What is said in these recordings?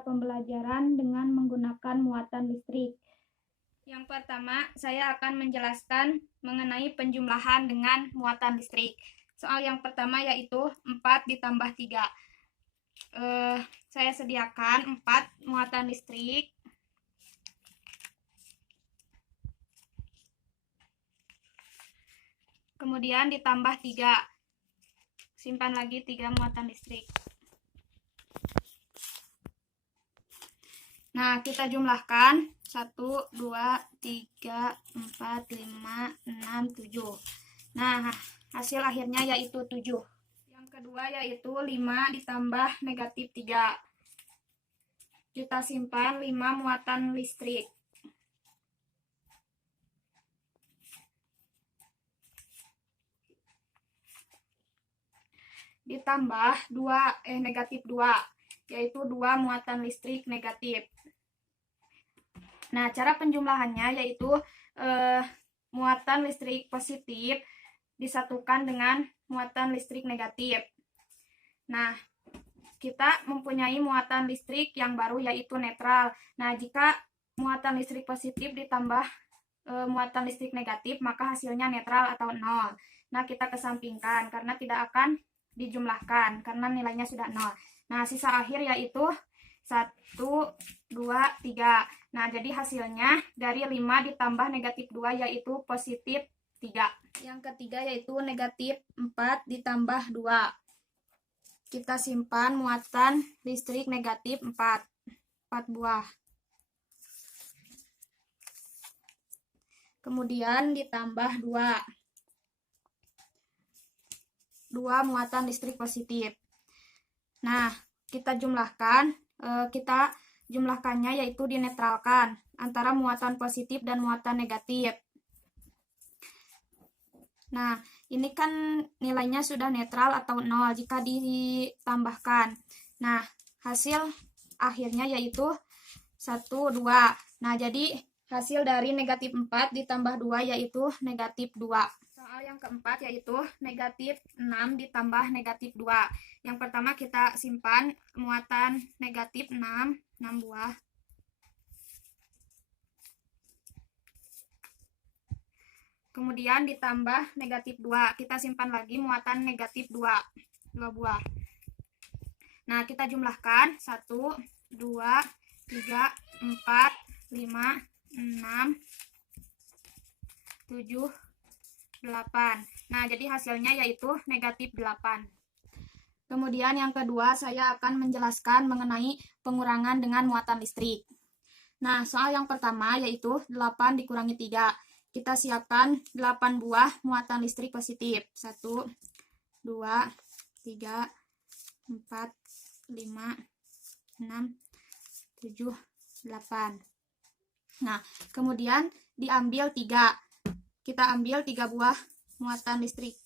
Pembelajaran dengan menggunakan muatan listrik. Yang pertama, saya akan menjelaskan mengenai penjumlahan dengan muatan listrik. Soal yang pertama yaitu 4 ditambah 3. Saya sediakan 4 muatan listrik. Kemudian ditambah 3. Simpan lagi 3 muatan listrik. Nah, kita jumlahkan 1, 2, 3, 4, 5, 6, 7. Nah, hasil akhirnya yaitu 7. Yang kedua yaitu 5 ditambah negatif 3. Kita simpan 5 muatan listrik. Ditambah negatif 2, yaitu 2 muatan listrik negatif. Nah, cara penjumlahannya yaitu muatan listrik positif disatukan dengan muatan listrik negatif. Nah, kita mempunyai muatan listrik yang baru yaitu netral. Nah, jika muatan listrik positif ditambah muatan listrik negatif, maka hasilnya netral atau 0. Nah, kita kesampingkan karena tidak akan dijumlahkan karena nilainya sudah 0. Nah, sisa akhir yaitu 1, 2, 3. Nah, jadi hasilnya dari 5 ditambah negatif 2 yaitu positif 3. Yang ketiga yaitu negatif 4 ditambah 2. Kita simpan muatan listrik negatif 4 buah. Kemudian ditambah 2 muatan listrik positif. Nah, kita jumlahkannya yaitu dinetralkan antara muatan positif dan muatan negatif. Nah, ini kan nilainya sudah netral atau 0 jika ditambahkan. Nah, hasil akhirnya yaitu 1, 2. Nah, jadi hasil dari negatif 4 ditambah 2 yaitu negatif 2. Soal yang keempat yaitu negatif 6 ditambah negatif 2. Yang pertama kita simpan muatan negatif 6 buah. Kemudian ditambah negatif 2. Kita simpan lagi muatan negatif 2 buah. Nah, kita jumlahkan 1, 2, 3, 4, 5, 6, 7, 8. Nah, jadi hasilnya yaitu negatif 8. Kemudian yang kedua, saya akan menjelaskan mengenai pengurangan dengan muatan listrik. Nah, soal yang pertama yaitu 8 dikurangi 3. Kita siapkan 8 buah muatan listrik positif. 1, 2, 3, 4, 5, 6, 7, 8. Nah, kemudian diambil 3. Kita ambil 3 buah muatan listrik.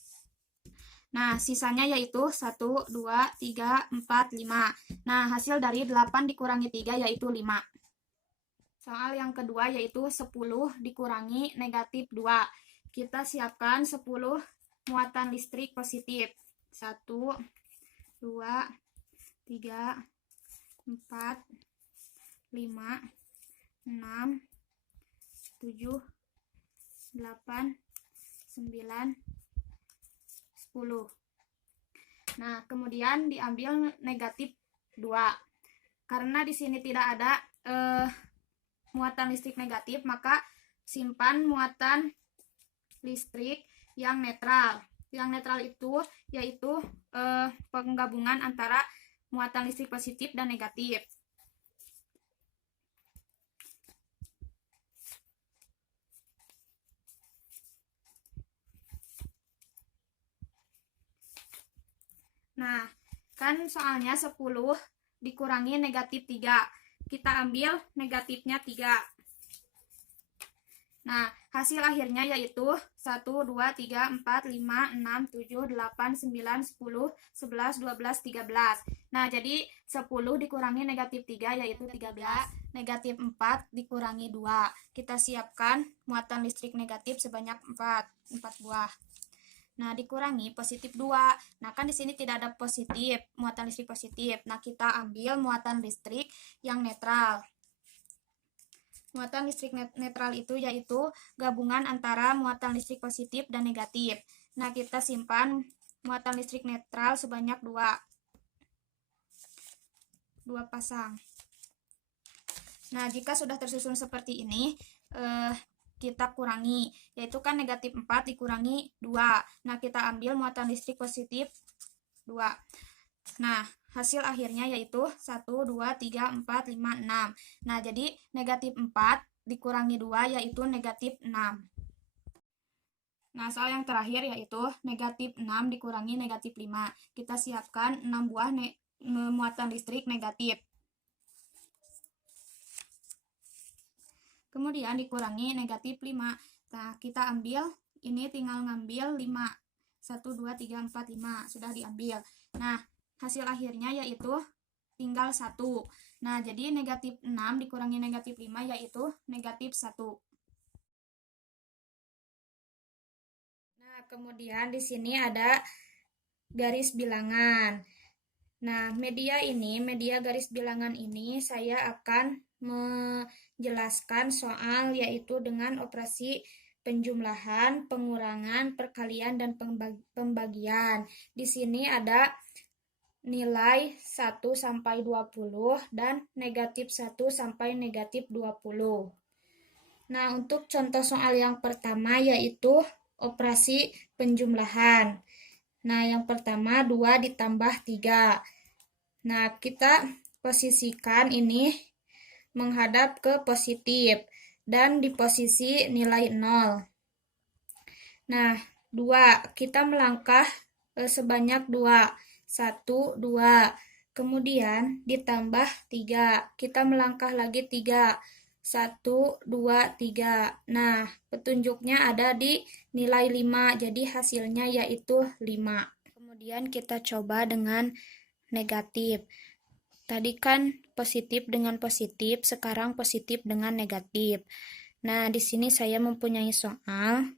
Nah, sisanya yaitu 1, 2, 3, 4, 5. Nah, hasil dari 8 dikurangi 3 yaitu 5. Soal yang kedua yaitu 10 dikurangi negatif 2. Kita siapkan 10 muatan listrik positif. 1, 2, 3, 4, 5, 6, 7, 8, 9, 10. Nah, kemudian diambil negatif 2. Karena di sini tidak ada muatan listrik negatif, maka simpan muatan listrik yang netral. Yang netral itu yaitu penggabungan antara muatan listrik positif dan negatif. Nah, kan soalnya 10 dikurangi negatif 3. Kita ambil negatifnya 3. Nah, hasil akhirnya yaitu 1, 2, 3, 4, 5, 6, 7, 8, 9, 10, 11, 12, 13. Nah, jadi 10 dikurangi negatif 3 yaitu 13. Negatif 4 dikurangi 2. Kita siapkan muatan listrik negatif sebanyak 4 buah. Nah, dikurangi positif 2. Nah, kan di sini tidak ada positif, muatan listrik positif. Nah, kita ambil muatan listrik yang netral. Muatan listrik netral itu yaitu gabungan antara muatan listrik positif dan negatif. Nah, kita simpan muatan listrik netral sebanyak 2 pasang. Nah, jika sudah tersusun seperti ini, kita kurangi, yaitu kan negatif 4 dikurangi 2. Nah, kita ambil muatan listrik positif 2. Nah, hasil akhirnya yaitu 1, 2, 3, 4, 5, 6. Nah, jadi negatif 4 dikurangi 2 yaitu negatif 6. Nah, soal yang terakhir yaitu negatif 6 dikurangi negatif 5. Kita siapkan 6 buah muatan listrik negatif. Kemudian dikurangi negatif 5. Nah, kita ambil, ini tinggal ngambil 5. 1, 2, 3, 4, 5. Sudah diambil. Nah, hasil akhirnya yaitu tinggal 1. Nah, jadi negatif 6 dikurangi negatif 5 yaitu negatif 1. Nah, kemudian di sini ada garis bilangan. Nah, media garis bilangan ini saya akan menjelaskan soal yaitu dengan operasi penjumlahan, pengurangan, perkalian, dan pembagian. Di sini ada nilai 1 sampai 20 dan negatif 1 sampai negatif 20. Nah, untuk contoh soal yang pertama yaitu operasi penjumlahan. Nah, yang pertama 2 ditambah 3. Nah, kita posisikan ini menghadap ke positif dan di posisi nilai 0. Nah, 2, kita melangkah sebanyak 2. 1, 2. Kemudian ditambah 3. Kita melangkah lagi 3. 1, 2, 3. Nah, petunjuknya ada di nilai 5. Jadi hasilnya yaitu 5. Kemudian kita coba dengan negatif. Tadi kan positif dengan positif, sekarang positif dengan negatif. Nah, di sini saya mempunyai soal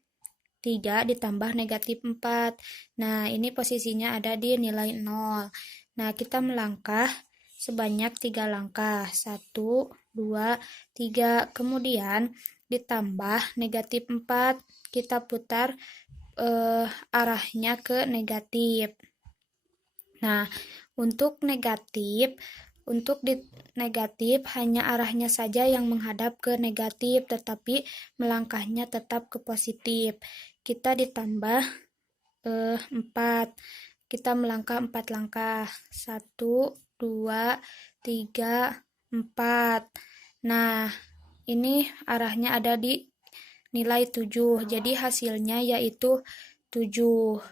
3 ditambah negatif 4. Nah, ini posisinya ada di nilai 0. Nah, kita melangkah sebanyak 3 langkah. 1, 2, 3. Kemudian ditambah negatif 4. Kita putar arahnya ke negatif. Nah, untuk di negatif hanya arahnya saja yang menghadap ke negatif, tetapi melangkahnya tetap ke positif. Kita ditambah 4. Kita melangkah 4 langkah. 1, 2, 3, 4. Nah, ini arahnya ada di nilai 7. Jadi hasilnya yaitu 7.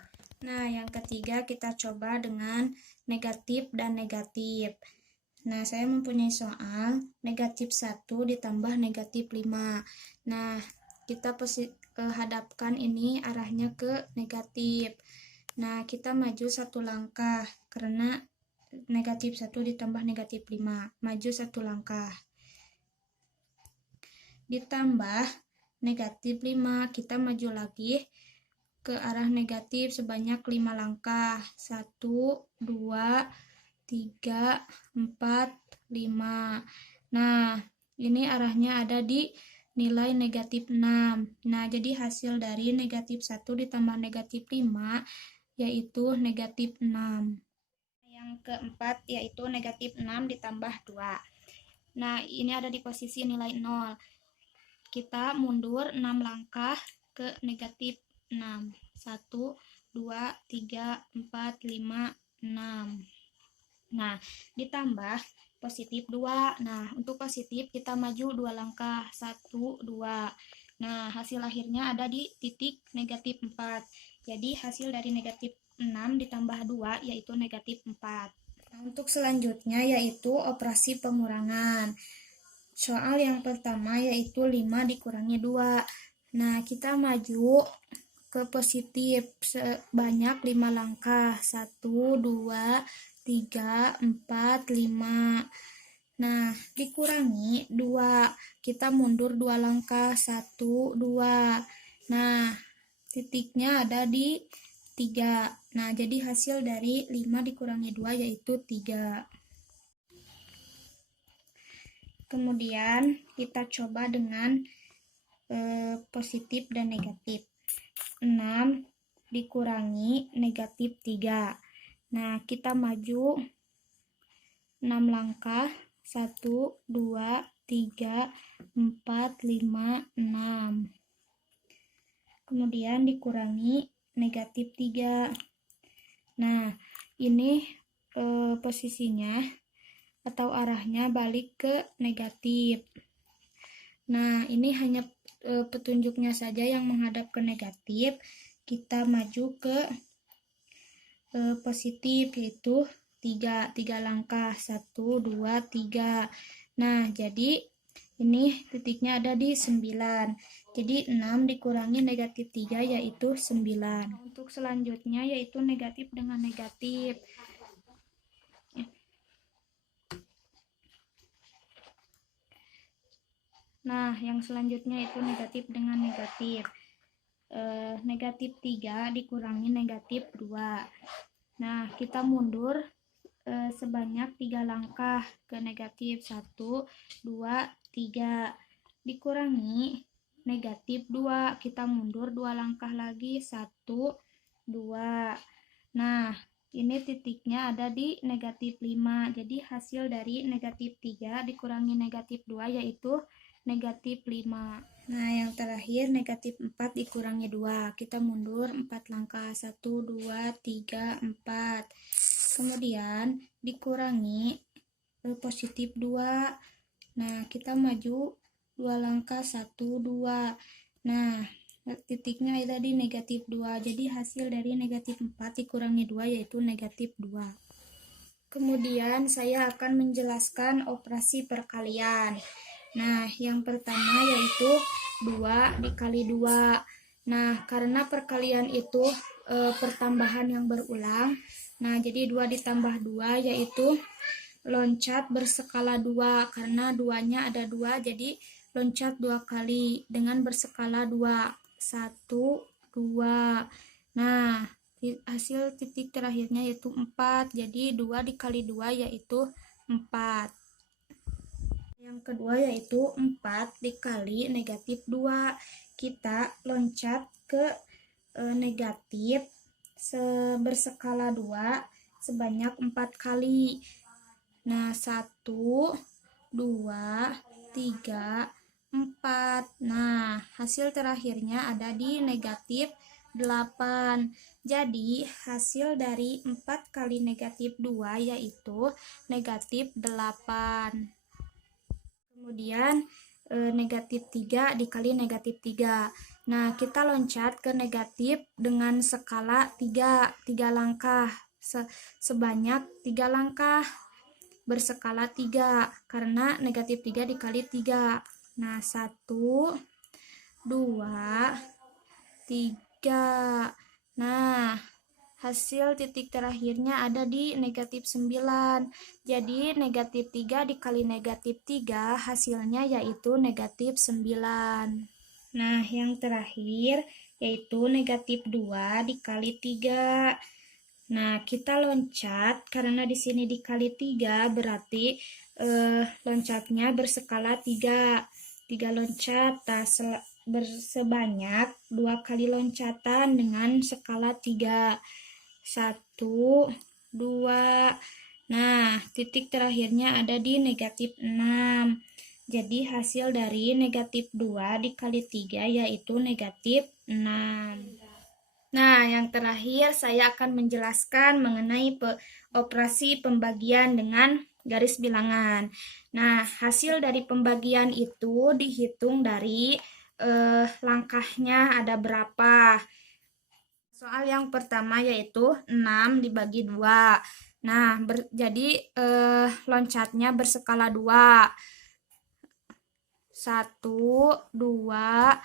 Nah, yang ketiga kita coba dengan negatif dan negatif. Nah, saya mempunyai soal negatif 1 ditambah negatif 5. Nah, kita hadapkan ini arahnya ke negatif. Nah, kita maju 1 langkah karena negatif 1 ditambah negatif 5. Maju 1 langkah. Ditambah negatif 5, kita maju lagi ke arah negatif sebanyak 5 langkah. 1, 2, 3, 4, 5. Nah, ini arahnya ada di nilai negatif 6. Nah, jadi hasil dari negatif 1 ditambah negatif 5 yaitu negatif 6. Yang keempat yaitu negatif 6 ditambah 2. Nah, ini ada di posisi nilai 0. Kita mundur 6 langkah ke negatif 6. 1, 2, 3, 4, 5, 6. Nah, ditambah positif 2. Nah, untuk positif kita maju 2 langkah. 1, 2. Nah, hasil akhirnya ada di titik negatif 4. Jadi, hasil dari negatif 6 ditambah 2 yaitu negatif 4. Nah, untuk selanjutnya yaitu operasi pengurangan. Soal yang pertama yaitu 5 dikurangi 2. Nah, kita maju ke positif sebanyak 5 langkah. 1, 2, 3, 4, 5. Nah, dikurangi 2. Kita mundur 2 langkah. 1, 2. Nah, titiknya ada di 3. Nah, jadi hasil dari 5 dikurangi 2 yaitu 3. Kemudian kita coba dengan positif dan negatif. 6 dikurangi negatif 3. Nah, kita maju 6 langkah. 1, 2, 3, 4, 5, 6. Kemudian dikurangi negatif 3. Nah, ini posisinya atau arahnya balik ke negatif. Nah, ini hanya petunjuknya saja yang menghadap ke negatif. Kita maju ke positif yaitu 3 langkah. 1, 2, 3. Nah, jadi ini titiknya ada di 9. Jadi 6 dikurangi negatif 3 yaitu 9. Untuk selanjutnya yaitu negatif dengan negatif. Nah, yang selanjutnya itu negatif dengan negatif. Negatif 3 dikurangi negatif 2. Nah, kita mundur sebanyak 3 langkah ke negatif. 1, 2, 3. Dikurangi negatif 2. Kita mundur 2 langkah lagi. 1, 2. Nah, ini titiknya ada di negatif 5. Jadi hasil dari negatif 3 dikurangi negatif 2 yaitu negatif 5. Nah, yang terakhir negatif 4 dikurangi 2. Kita mundur 4 langkah. 1, 2, 3, 4. Kemudian dikurangi positif 2. Nah, kita maju 2 langkah. 1, 2. Nah, titiknya ada di negatif 2. Jadi hasil dari negatif 4 dikurangi 2 yaitu negatif 2. Kemudian saya akan menjelaskan operasi perkalian. Nah, yang pertama yaitu 2 dikali 2. Nah, karena perkalian itu pertambahan yang berulang. Nah, jadi 2 ditambah 2 yaitu loncat berskala 2. Karena 2-nya ada 2, jadi loncat 2 kali dengan berskala 2. 1, 2. Nah, hasil titik terakhirnya yaitu 4. Jadi 2 dikali 2 yaitu 4. Yang kedua yaitu 4 dikali negatif 2. Kita loncat ke negatif berskala 2 sebanyak 4 kali. Nah, 1, 2, 3, 4. Nah, hasil terakhirnya ada di negatif 8. Jadi, hasil dari 4 kali negatif 2 yaitu negatif 8. Kemudian negatif 3 dikali negatif 3. Nah, kita loncat ke negatif dengan skala 3 langkah. Sebanyak 3 langkah berskala 3. Karena negatif 3 dikali 3. Nah, 1, 2, 3. Nah, hasil titik terakhirnya ada di negatif 9. Jadi negatif 3 dikali negatif 3 hasilnya yaitu negatif 9. Nah, yang terakhir yaitu negatif 2 dikali 3. Nah, kita loncat karena di sini dikali 3 berarti loncatnya berskala 3. 3 loncat bersebanyak 2 kali loncatan dengan skala 3. 1, 2. Nah, titik terakhirnya ada di negatif 6. Jadi hasil dari negatif 2 dikali 3 yaitu negatif 6. Nah, yang terakhir saya akan menjelaskan mengenai operasi pembagian dengan garis bilangan. Nah, hasil dari pembagian itu dihitung dari langkahnya ada berapa. Soal yang pertama yaitu 6 dibagi 2. Nah, jadi loncatnya berskala 2. 1, 2,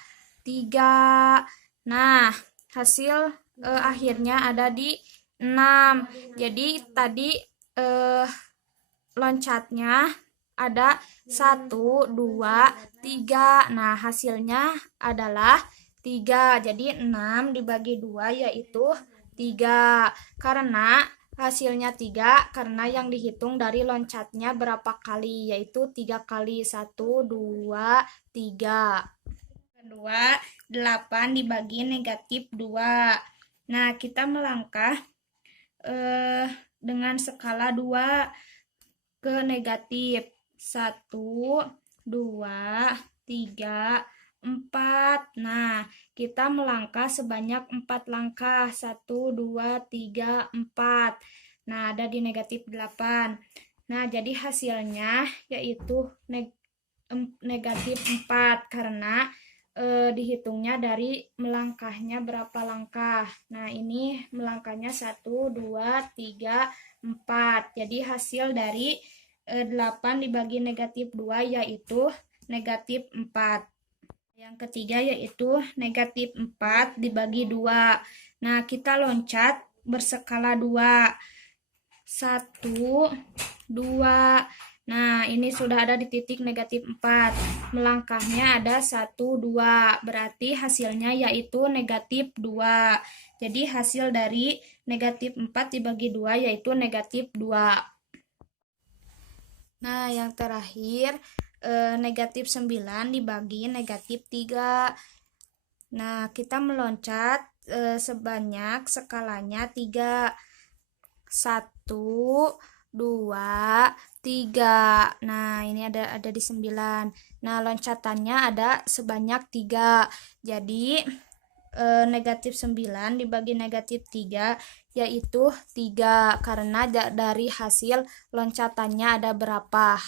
3. Nah, hasil akhirnya ada di 6. Jadi tadi loncatnya ada 1, 2, 3. Nah, hasilnya adalah 3. Jadi 6 dibagi 2 yaitu 3. Karena hasilnya 3 karena yang dihitung dari loncatnya berapa kali, yaitu 3 kali. 1, 2, 3. Kedua, 8 dibagi negatif 2. Nah, kita melangkah dengan skala 2 ke negatif. 1, 2, 3, 4. Nah, kita melangkah sebanyak 4 langkah. 1, 2, 3, 4. Nah, ada di negatif 8. Nah, jadi hasilnya yaitu negatif 4 karena dihitungnya dari melangkahnya berapa langkah. Nah, ini melangkahnya 1, 2, 3, 4. Jadi hasil dari 8 dibagi negatif 2 yaitu negatif 4. Yang ketiga yaitu negatif 4 dibagi 2. Nah, kita loncat berskala 2. 1, 2. Nah, ini sudah ada di titik negatif 4. Melangkahnya ada 1, 2. Berarti hasilnya yaitu negatif 2. Jadi hasil dari negatif 4 dibagi 2 yaitu negatif 2. Nah, yang terakhir negatif 9 dibagi negatif 3. Nah, kita meloncat sebanyak skalanya 3. 1, 2, 3. Nah, ini ada di 9. Nah, loncatannya ada sebanyak 3. Jadi negatif 9 dibagi negatif 3 yaitu 3 karena dari hasil loncatannya ada berapa.